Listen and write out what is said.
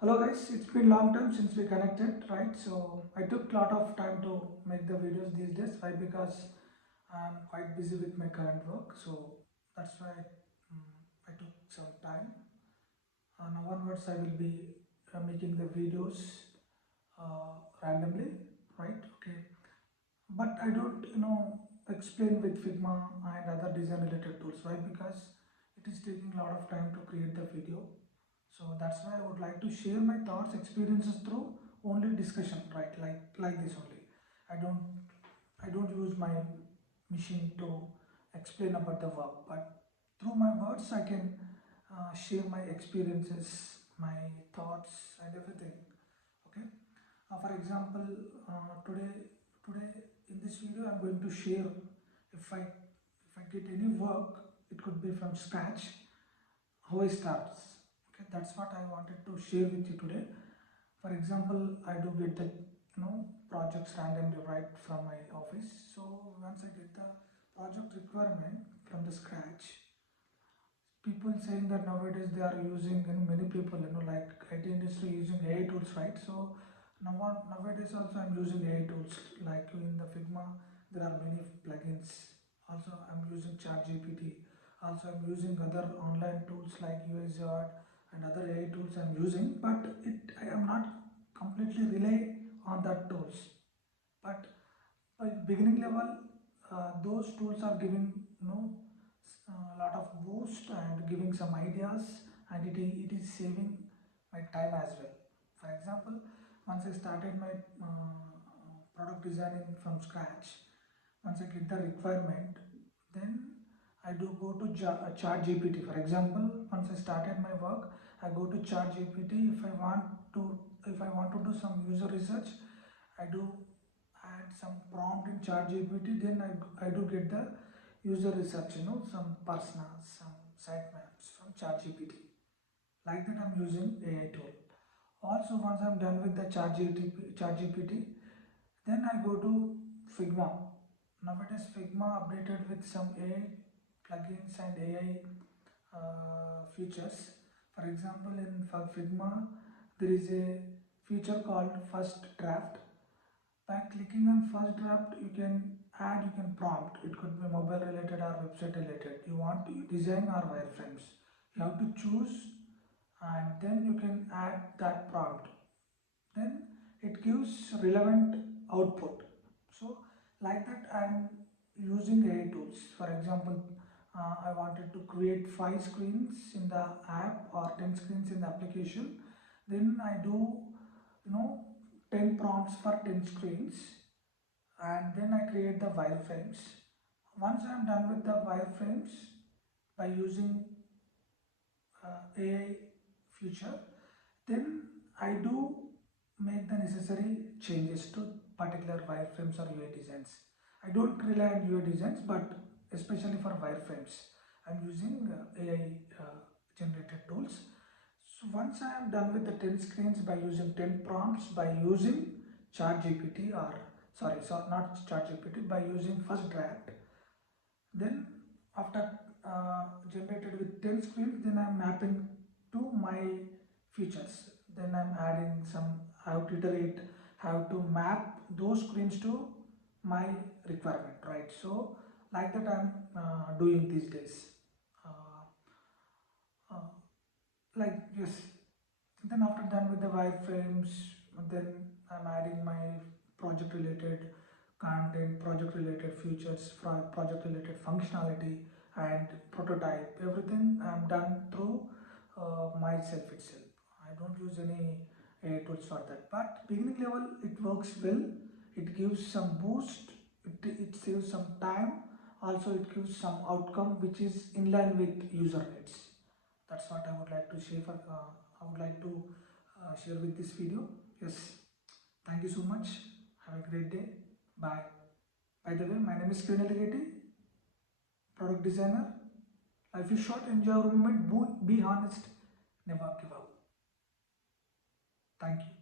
Hello guys, it's been long time since we connected, right? So I took a lot of time to make the videos these days. Why? Because I'm quite busy with my current work, so that's why I took some time. Now onwards, I will be making the videos randomly, right? Okay, but I don't, explain with Figma and other design related tools. Why? Because it is taking a lot of time to create the video. So that's why I would like to share my thoughts, experiences through only discussion, right? Like this only. I don't use my machine to explain about the work, but through my words I can share my experiences, my thoughts, and everything. Okay. For example, today in this video I'm going to share if I get any work, it could be from scratch, how I starts. Okay, that's what I wanted to share with you today. For example, I do get the projects randomly right from my office. So once I get the project requirement from the scratch, people saying that nowadays they are using, many people, like IT industry using AI tools, right? So nowadays also I'm using AI tools, like in the Figma there are many plugins. Also I'm using ChatGPT. Also I'm using other online tools like UiZard and other AI tools I'm using, but I am not completely rely on that tools. But by beginning level, those tools are giving a lot of boost and giving some ideas, and it is saving my time as well. For example, once I started my product designing from scratch, once I get the requirement, then I do go to ChatGPT. For example, once I started my work, I go to ChatGPT. If I want to do some user research, I do add some prompt in ChatGPT. Then I do get the user research, some personas, some sitemaps from ChatGPT. Like that, I'm using AI tool. Also, once I'm done with the ChatGPT, then I go to Figma. Nowadays, Figma updated with some AI plugins and AI features. For example, in Figma, there is a feature called First Draft. By clicking on First Draft, you can prompt. It could be mobile related or website related. You want to design or wireframes. You have to choose, and then you can add that prompt. Then it gives relevant output. So like that, I'm using AI tools. For example, I wanted to create 5 screens in the app or 10 screens in the application. Then I do, you know 10 prompts for 10 screens, and then I create the wireframes. Once I'm done with the wireframes by using AI feature, then I do make the necessary changes to particular wireframes or UI designs. I don't rely on UI designs, but especially for wireframes, I'm using AI generated tools. So once I am done with the 10 screens by using 10 prompts by using ChatGPT, or not ChatGPT, by using First Draft, then after generated with 10 screens, then I'm mapping to my features. Then I'm adding some, how to iterate, how to map those screens to my requirement, right? So like that I'm doing these days. Uh, uh, yes. Then after done with the wireframes, then I'm adding my project related content, project related features, project related functionality and prototype. Everything I'm done through myself itself. I don't use any AI tools for that. But beginning level, it works well. It gives some boost. It saves some time. Also, it gives some outcome which is in line with user needs. That's what I would like to share. I would like to share with this video. Yes, thank you so much. Have a great day. Bye. By the way, my name is Kiran, product designer. Life is short. Enjoy your moment. Be honest. Never give up. Thank you.